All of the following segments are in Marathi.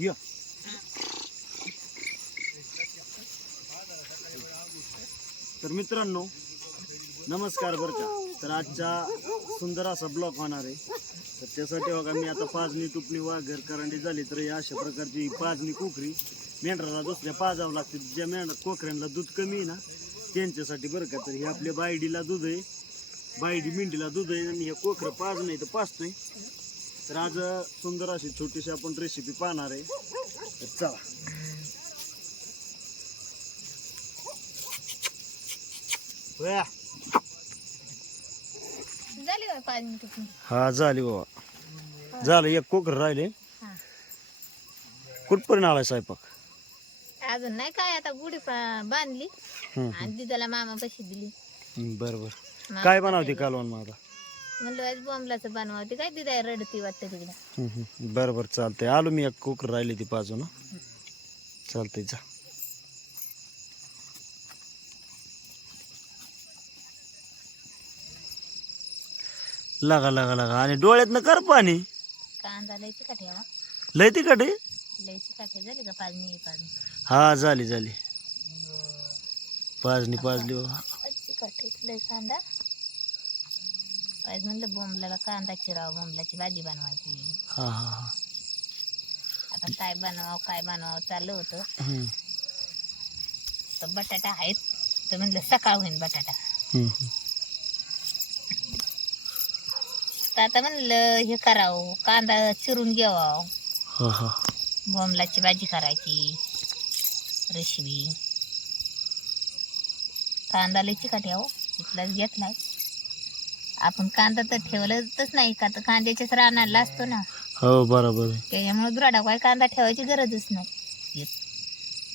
या तर मित्रांनो नमस्कार बरं का. तर आजचा सुंदर असा ब्लॉग होणार आहे. तर त्यासाठी बघा मी आता पाजणी टुपणी वाघर करंडी झाली तर या अशा प्रकारची पाजणी कोकरी मेंढराला दुसऱ्या पाजावं लागते. ज्या कोकऱ्यांना दूध कमी आहे ना त्यांच्यासाठी बरं का. तर हे आपल्या बायडीला दूध आहे, बायडी मेंढीला दूध आहे आणि हे कोकरं पाजणं आहे तर पाजतोय. तर आज सुंदर अशी छोटीशी आपण रेसिपी पाहणार आहे. तर चला झाली का पाणी तुझी? हा झाली बाबा झालं. एक कोकर राहिले. कुठपर्यंत आलाय स्वयंपाक? अजून नाही काय आता गुढी बांधली आणि दिदाला मामा पैसे दिली. बरोबर. काय बनवते कालवण मग आता? म्हणलं आज बॉम्बलाचं बनवते काय दिदा रडती वाटतं तिकडे. बरोबर चालतंय. आलो मी. एक कोकर राहिली ती पाजून. चालतंय जा. लागा लागा लागा आणि डोळ्यातनं कर पाणी. कांदा लयची का ठेवा, लय तिखट आहे. लयची काठे झाली का पाजणी पाजणी? हा झाली झाली पाजणी पाजली बाबा. काठे लय कांदा पाहिजे म्हणलं बोंबलाला कांदा चिराव, बोंबलाची भाजी बनवायची. हा हा हा. आता काय बनवावं चाललं होतं. तर बटाटा आहेत तर म्हणलं सकाळ होईन बटाटा. तर आता म्हणलं हे करावं, कांदा चिरून घ्यावा, हा हा. बोंबलाची भाजी करायची रेसिपी. कांदा लय चिकट यावं इथलाच घेतलाय आपण. कांदा तर ठेवलंच नाही का, तर कांद्याच्याच रानाला असतो ना. हो बरोबर आहे. त्याच्यामुळे दुराडा काय कांदा ठेवायची गरजच नाही.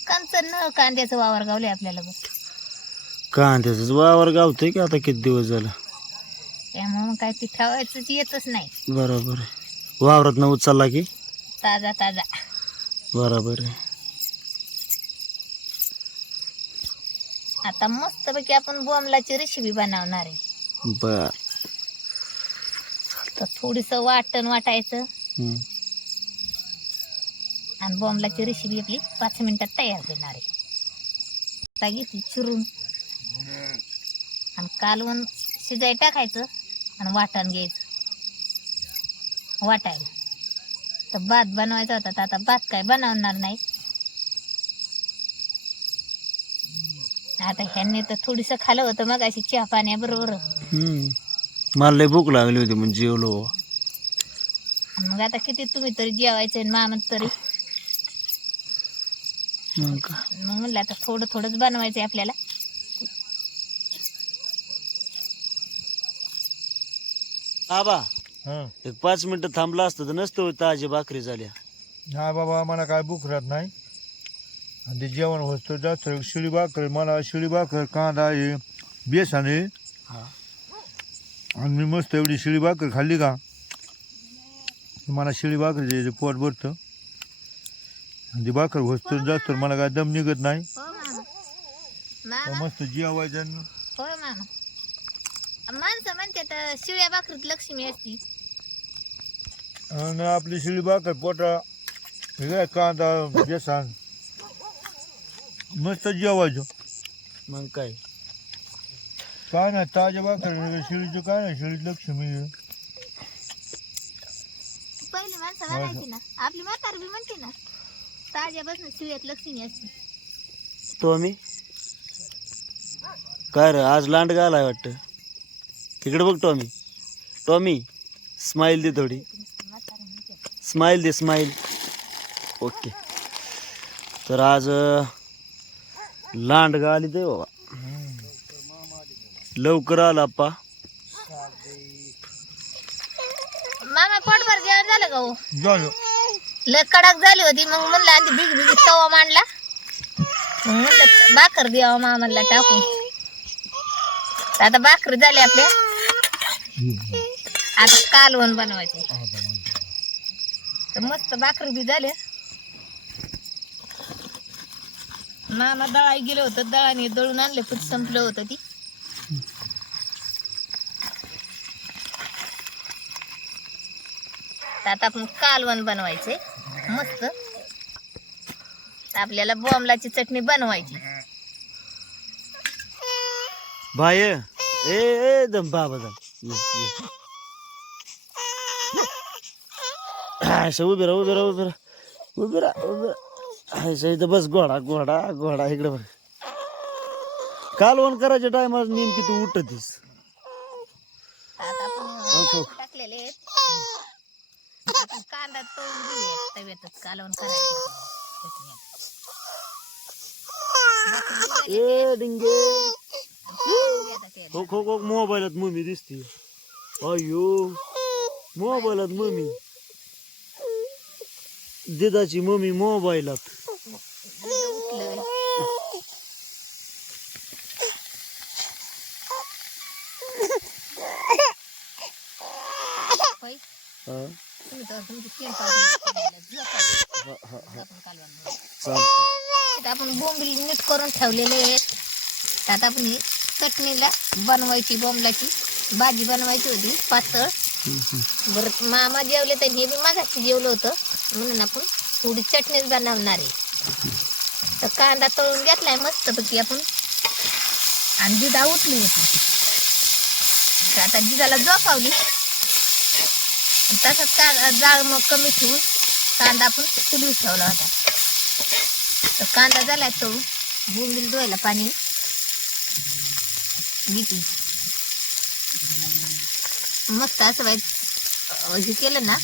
कंचन न कांद्याचं वावर गावले आपल्याला बघ. कांद्याच वावर गावतोय की आता किती दिवस झालं. त्यामुळे मग काय ती ठेवायचं येतच नाही. बरोबर आहे. वावरात न उचलला की ताजा ताजा. बरोबर आहे. आता मस्तपैकी आपण बोंबलाची रेसिपी बनवणार आहे. बर. तर थोडीस वाटण वाटायचं आणि बोंबलाची रेसिपी आपली 5 मिनिटात तयार होणार आहे. आता घेतली चिरून आणि कालवण शिजाय टाकायचं आणि वाटण घ्यायचं वाटायला. तर भात बनवायचा होता तर आता भात काय बनवणार नाही. आता ह्यांनी तर थोडीस खाल्लं होतं मग अशी चहा पाण्याबरोबर. मला लय भूक लागली होती म्हणजे जेवलो. मग आता किती तुम्ही तरी जेवायचं मामा तरी. मग म्हणलं आता थोडं थोडंच बनवायचंय आपल्याला. आबा एक 5 मिनिटं थांबला असतं तर नसतं ताजी भाकरी झाल्या. हा बाबा मला काय भूक राहत नाही आणि ते जेवण होतं जास्त. शिळी भाकर मला, शिळी भाकर कांदा आहे बेसन आहे आणि मी मस्त एवढी शिळी भाकर खाल्ली का मला शिळी भाकर पोट भरतं. आणि ती भाकर होतं जास्त मला काय दम निघत नाही. मस्त जेवायचं. होय मामा. माणसं म्हणते तर शिळ्या भाकरीत लक्ष्मी असती. आणि आपली शिळी भाकर पोटा हे काय कांदा बेसन मस्त जेवायचं. मग काय काय नाही ताज्या भाकर शिळीचं काय नाही. शिळी लक्ष्मी आहे. पहिली माणसं म्हणायची ना, आपली म्हातारी बी म्हणते ना ताज्यापासून शिळ्यात लक्ष्मी असते. तो आम्ही काय रे आज लांड गालाय वाटतं. तिकडे बघ टॉमी. टॉमी स्माइल दे थोडी. स्माइल दे स्माइल. ओके. तर आज लांड गा आली ते बाबा. लवकर आला आप्पा. मामा पोटभर जेवण झालं का हो? झालं. लय कडक झाली होती मग म्हणलं आधी बिग बिग तवा मांडला. मग म्हणलं भाकर द्यावा मामाला टाकून. आता भाकरी झाली आपल्या. आता कालवण बनवायचे. तर मस्त भाकरी बी झाल्या. मामा दळाई गेलं होतं, दळाने दळून आणले पीठ संपलं होतं ती. आता आपण कालवण बनवायचे मस्त. आपल्याला बॉम्बलाची चटणी बनवायची. बाय ए दम बाबा दम असं उभे राहा उभे राहा उभे राहा उभे राहा उभे राहा असं इथं बस घोडा घोडा घोडा इकडे बघ. कालवण करायच्या टायमाला नेमकी तू उठतीस. आता आपण टाकलेले आहेत. आपण कांदा तळून घेऊया तव्यातच कालवण करायचं. ए डिंगे हो खो खो मोबाईलात मम्मी दिसते. अयो मोबाईलात मम्मी दिदाची मम्मी मोबाईलात. आपण बोंबील नीट करून ठेवलेले आहेत. त्यात आपण ही चटणीला बनवायची, बोंबलाची भाजी बनवायची होती पातळ. बरं मामा जेवले तर हे बी मागाशी जेवलं होतं म्हणून आपण थोडी चटणीच बनवणार आहे. तर कांदा तळून घेतलाय मस्तपैकी आपण आणि जिदा उठली होती. तर आता जिदाला झोपावली. तसंच जाळ मग कमी ठेवून कांदा आपण चुलीवर ठेवला होता. तर कांदा झालाय तळून बोंबील धुवायला पाणी घेते. मस्त असं हे केलं ना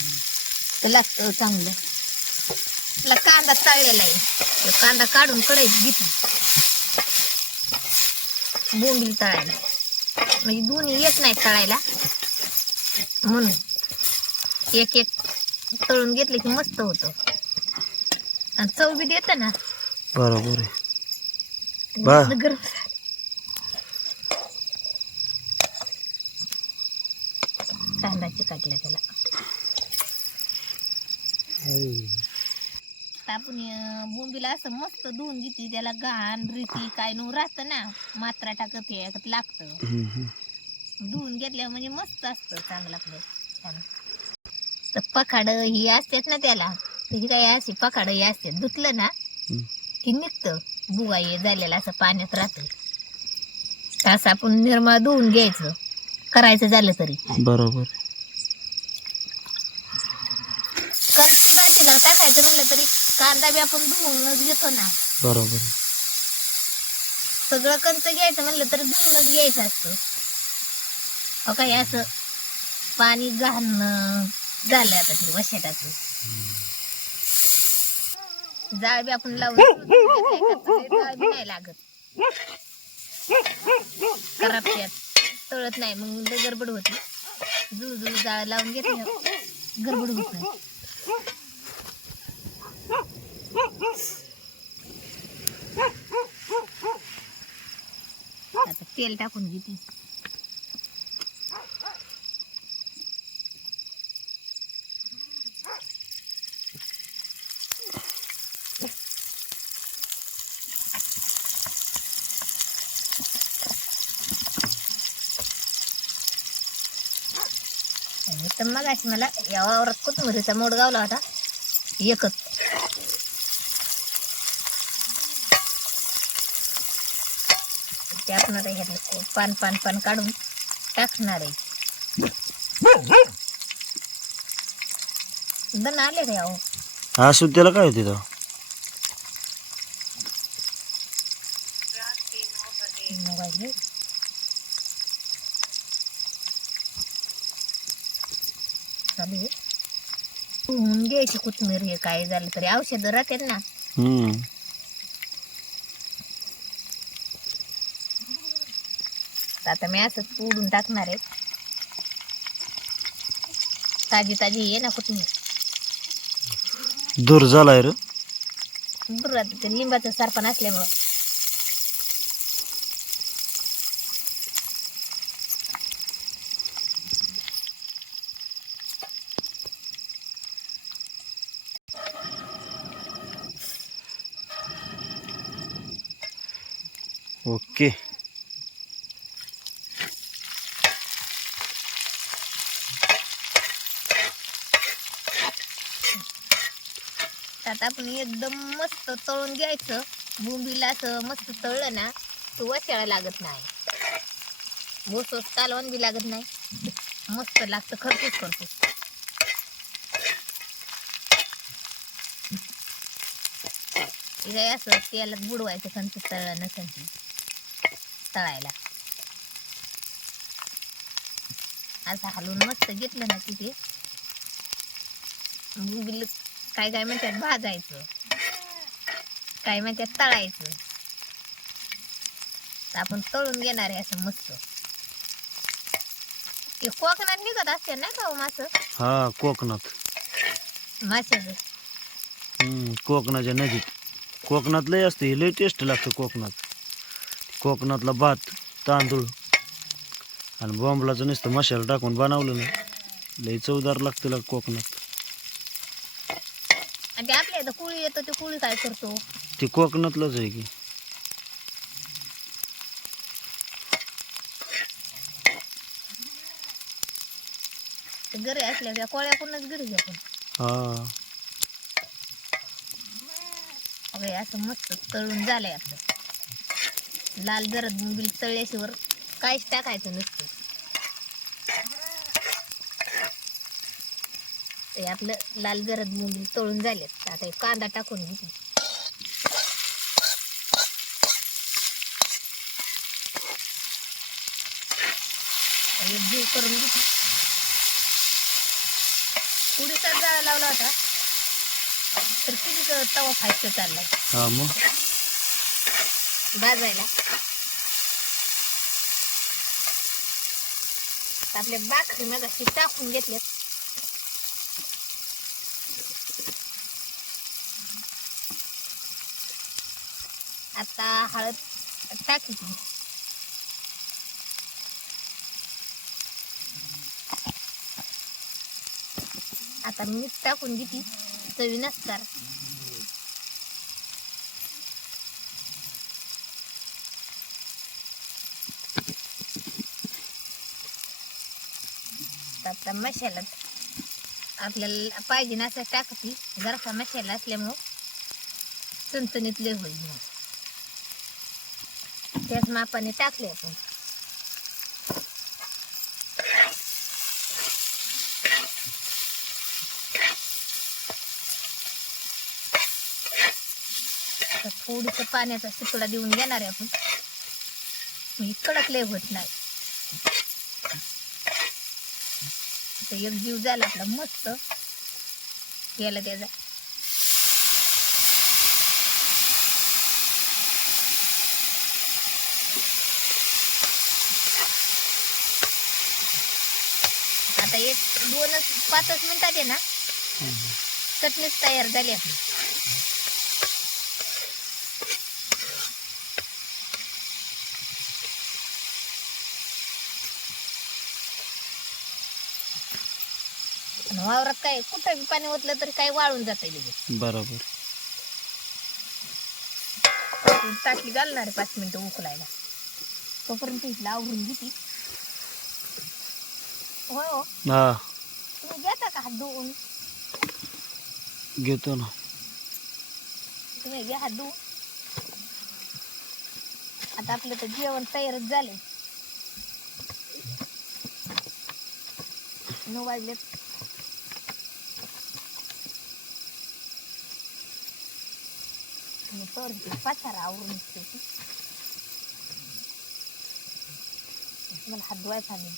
तर लागतं चांगलं. त्याला कांदा तळलेला आहे. कांदा काढून कढईत घेते बोंबील तळायला. म्हणजे दोन्ही येत नाही तळायला म्हणून एक एक तळून घेतले की मस्त होतं आणि चव बी देत ना. बरोबर आहे. गरम कांदा चिकटला त्याला. आपण बोंबीला असं मस्त धुवून घेते. त्याला घाण रीती काय नू राहतं ना, मात्रा टाकत लागतं. धुवून घेतल्यावर म्हणजे मस्त असतं चांगलं आपलं छान. तर पखाड ही असतात ना त्याला, तर ही काय अशी पखाड ही असते धुतलं ना की निघतं. बुवा हे झालेलं असं पाण्यात राहतं. असं आपण निर्मळ धुवून घ्यायचं करायचं झालं तरी. बरोबर. कंची भाजीला टाकायचं म्हणलं तरी कांदा बी आपण धुवूनच घेतो ना. बरोबर. सगळं कंच घ्यायचं म्हणलं तरी धुवूनच घ्यायचं असतं. हो काय असं पाणी घाण झालं आता ते वशाटाचं. जाळ बी आपण लावून जाळ बी नाही लागत. करापत्यात तळत नाही मग गडबड होती. जुळजुळ जाळ लावून घेतलं गडबड होत नाही. आता तेल टाकून घेते. तर मग अशी मला या वावरात कोथिंबीरीचा मोड गावला होता एकच. ते आपण आता ह्यातलं पान पान पान काढून टाकणार आहे. दण आले रे अहो. असू त्याला काय होते तो. मोबाईल चालू आहे. घ्यायची कोथिंबीर. हे काय झालं तरी औषध राहते ना. आता मी असं तोडून टाकणार आहे. ताजी ताजी ये ना कोथिंबीर. दूर झालाय रे. बरं आता ते लिंबाचं सरपण असल्यामुळं. ओके. त्यात आपण एकदम मस्त तळून घ्यायचं. बोंबीला असं मस्त तळलं ना तो वशाळा लागत नाही, भोसोस कालवण बी लागत नाही, मस्त लागतं खरपूस खरपूस. हे असं तेलात बुडवायचं कंच तळलं नसेल की तळायला. असं हलवून मस्त घेतलं ना तिथे बोंबील काय काय म्हणतात भाजायचं, काय म्हणतात तळायचं. तर आपण तळून घेणार आहे असं मस्त. ते कोकणात निघत असते नाही का हो मासं, हा कोकणात, माशाचं. कोकणाच्या नदीत. कोकणात लय असतं हे, लय टेस्ट लागतं कोकणात. कोकणातला भात, तांदूळ आणि बॉम्बलाचं नुसतं मसाला टाकून बनवलं ना लय चवदार लागतं कोकणात. आणि ते आपल्या इथं कुळी येतं, ते कुळी काय करतो, ते कोकणातलंच आहे की. ते घरी असल्या त्या कोळ्याकडूनच घरी घेतो. हा अगं असं मस्त तळून झालंय आपलं. लाल जरद बोंबील तळल्याशिवर काहीच टाकायचं नसतं. ते आपलं लाल जरद बोंबील तळून झालेत. आता एक कांदा टाकून घेते. एक जीव करून घेते. पुडीचा जाळा लावला होता तर किती तवा फायचं चाललाय हा मग भाजायला. आपल्या भाकरी मगाशी टाकून घेतल्यात. आता हळद टाकायची. आता मीठ टाकून घेते चवीनुसार. आता मसाला आपल्याला पाहिजे ना असं टाकते. जरासा मसाला असल्यामुळं चणचणीत लय होईल. मग त्याच मापाने टाकले आपण. थोडीस पाण्याचा शिपडा देऊन घेणार आहे आपण, म्हणजे कडक लय होत नाही. एक जीव झाला आपला मस्त केला त्याचा. आता एक 2-5 मिनिटात आहे ना चटणीच तयार झाली आपली. वावरात काय कुठं बी पाणी ओतलं तरी काय वाळून जातं लगेच. बरोबर. ताटली घालणार आहे 5 मिनिटं उकलायला. तोपर्यंत इथलं आवरून घेते. होय हो, हा तुम्ही घेता का हात धुवून? घेतो ना. तुम्ही घ्या हात धुवून. आता आपलं तर जेवण तयारच झाले. 9 वाजलेत. पसारा आवरून मला हात धुवायचा नाही.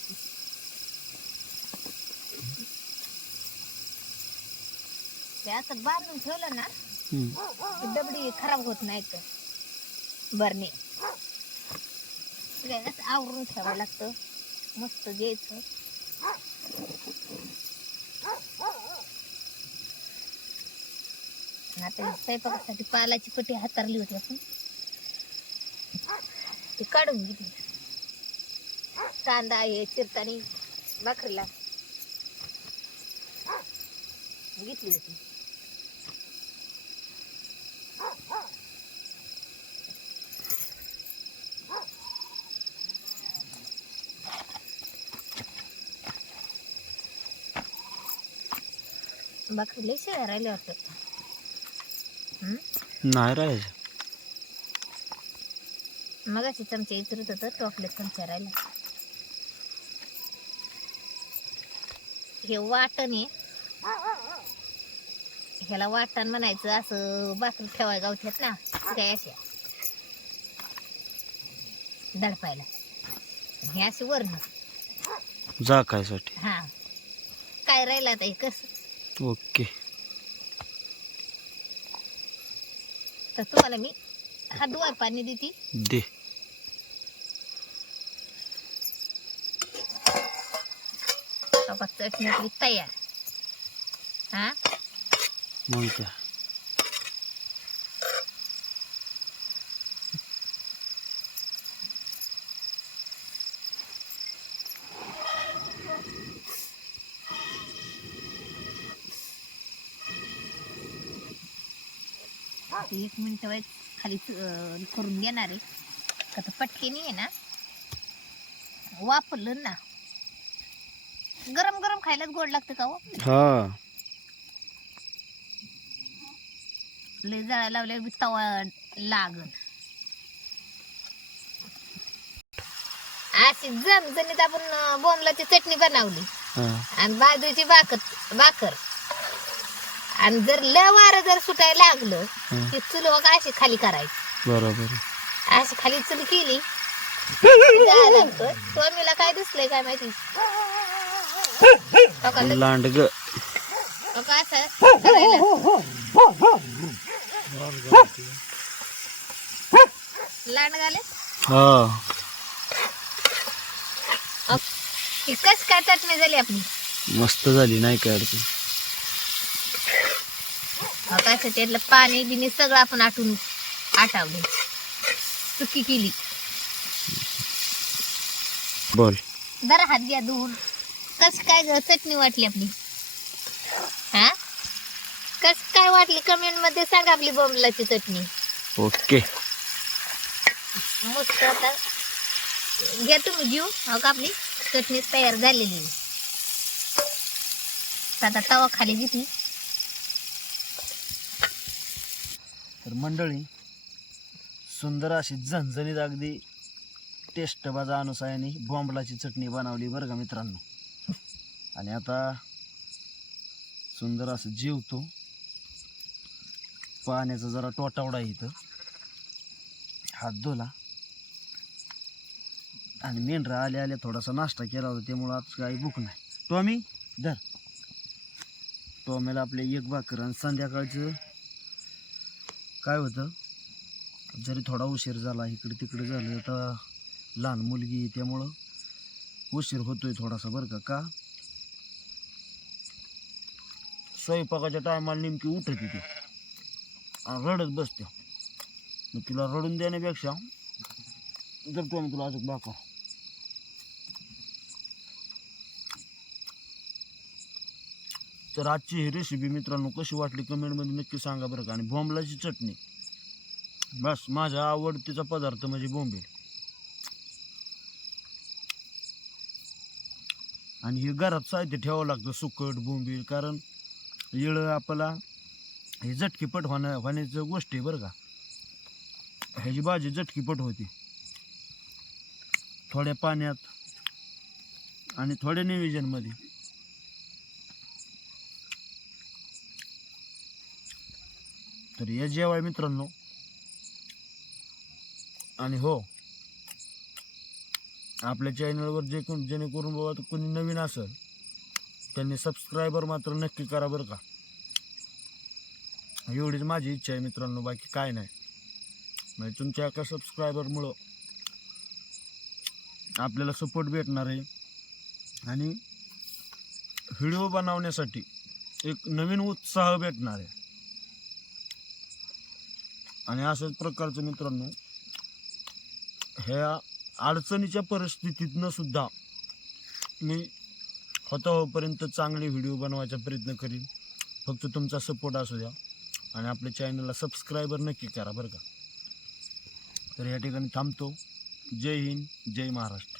ते असं बांधून ठेवलं ना डबडी खराब होत नाही. तर बरणे असं आवरून ठेवावं लागतं. मस्त घ्यायचं. आता स्वयंपाकासाठी पालाची पट्टी हातारली होती आपण, ती काढून घेतली. कांदा हे चिरतानी भाकरीला घेतली होती. भाकरी लय शिळ्या राहिल्या वाटतं. नाही राहायचं. मग अशी चमचे इचरत होतं, टोपल्यात चमचा राहिला. हे वाटण आहे, ह्याला वाटण म्हणायचं. असं भाकरी ठेवाय गावठ्यात ना, काय अशा दडपायला. हे असे वरण झाकायसाठी. हा, काय राहिलं आता हे कसं. ओके. तर तुम्हाला मी हात धुवाय पाणी देते. दे. बाबा चटणी आपली तयार. हा, मग काय. ते 1 मिनिट वेळ खाली करून घेणार आहे. का तर पटकेनी आहे ना, वापरलं ना, गरम गरम खायलाच गोड लागतं का हो. हा. लय जळायला लावल्यावर बी तवा लागल. अशी जणजणीत आपण बोंबलाची चटणी बनवली आणि बाजूची भाकर आणि जर लय वारं जर सुटायला लागलं की चुल बघा अशी खाली करायची. बरोबर. अशी खाली चुल केली स्वामीला काय दिसलंय काय माहिती. लांडग. असं करायला. लांड घाले. हा. कस काय चटणी झाली आपली. मस्त झाली, नाही काय अडचण. काय त्यातलं पाणी बिनी सगळं आपण आटावले, चुकी केली. बोल. जरा हात घ्या धुवून. कस काय चटणी वाटली आपली. हा, कस काय वाटली कमेंट मध्ये सांगा आपली बोंबलाची चटणी. ओके. मस्त. आता घ्या तुम्ही जीव. हो का, आपली चटणी तयार झालेली. आता तवा खाली घेतली. तर मंडळी, सुंदर अशी झणझणीत अगदी टेस्ट बाजा अनुसायाने बोंबलाची चटणी बनवली बरं का मित्रांनो. आणि आता सुंदर असं जेवतो. पाण्याचा जरा टोटावडा इथं. हात धुला आणि मेंढरा आल्या आल्या थोडासा नाश्ता केला होता, त्यामुळं आता काही भूक नाही. टॉमी धर. टॉमीला आपले 1 भाकर. आणि संध्याकाळचं काय होतं, जरी थोडा उशीर झाला, इकडे तिकडे झालं, आता लहान मुलगी आहे त्यामुळं उशीर होतोय थोडासा बरं का. स्वयंपाकाच्या टायमाला नेमकी उठत ती आणि रडत बसते. मग तिला रडून देण्यापेक्षा जर तुला अजून भाकर. तर आजची ही रेसिपी मित्रांनो कशी वाटली कमेंटमध्ये नक्की सांगा बरं का. आणि बोंबलाची चटणी बस माझा आवडतीचा पदार्थ म्हणजे बोंबील. आणि हे घरात साहित्य ठेवावं लागतं, सुकट बोंबील. कारण येळं आपल्याला हे झटकीपट होण्याचं गोष्ट आहे बरं का. ह्याची भाजी झटकीपट होती थोड्या पाण्यात आणि थोड्या नियोजनमध्ये. तर या जेवाय मित्रांनो. आणि हो, आपल्या चॅनलवर जेणेकरून बाबा कोणी नवीन असेल त्यांनी सबस्क्रायबर मात्र नक्की करा बरं का. एवढीच माझी इच्छा आहे मित्रांनो, बाकी काय नाही. म्हणजे तुमच्या एका सबस्क्रायबरमुळं आपल्याला सपोर्ट भेटणार आहे आणि व्हिडिओ बनवण्यासाठी एक नवीन उत्साह भेटणार आहे. आणि अशाच प्रकारचं मित्रांनो, ह्या अडचणीच्या परिस्थितीतनं सुद्धा मी होईपर्यंत चांगले व्हिडिओ बनवायचा प्रयत्न करीन. फक्त तुमचा सपोर्ट असू द्या आणि आपल्या चॅनलला सबस्क्रायबर नक्की करा बरं का. तर या ठिकाणी थांबतो. जय हिंद, जय महाराष्ट्र.